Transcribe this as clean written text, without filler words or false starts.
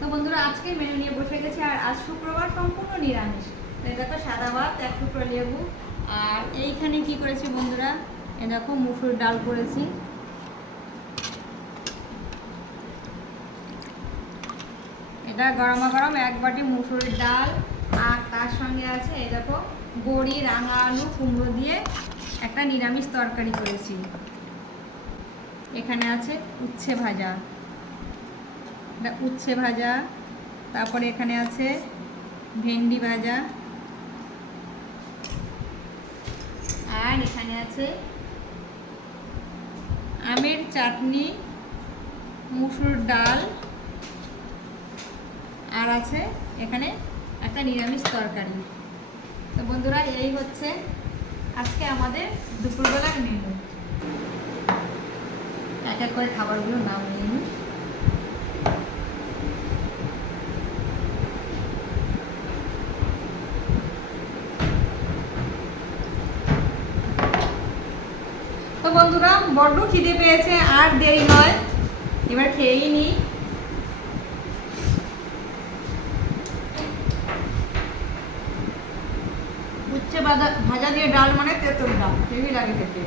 তো বন্ধুরা আজকে মেনু নিয়ে বসে গেছি, আর আজ শুক্রবার সম্পূর্ণ নিরামিষ। এটা তো সাদা ভাত, এক টুকরো লেবু। আর এইখানে কি করেছি বন্ধুরা, এ দেখো মুসুর ডাল করেছি। এটা গরমা গরম এক বাটি মুসুরির ডাল, আর তার সঙ্গে আছে এই দেখো বড়ি, রাঙা আলু, কুমড়ো দিয়ে একটা নিরামিষ তরকারি করেছি। এখানে আছে উচ্ছে ভাজা, এটা উচ্ছে ভাজা। তারপরে এখানে আছে ভেন্ডি ভাজা, আর এখানে আছে আমের চাটনি, মুসুর ডাল, আর আছে এখানে একটা নিরামিষ তরকারি। তো বন্ধুরা এই হচ্ছে আজকে আমাদের দুপুরবেলার মেনু। এক এক করে খাবারগুলো নাম নিয়ে নিই। তো বন্ধুরা বড্ড খিদে পেয়েছে, আর দেরি নয়, এবার খেয়েই নিই। উচ্ছে ভাজা দিয়ে ডাল মানে তেঁতুল ডাল, হেভি লাগে খেতে।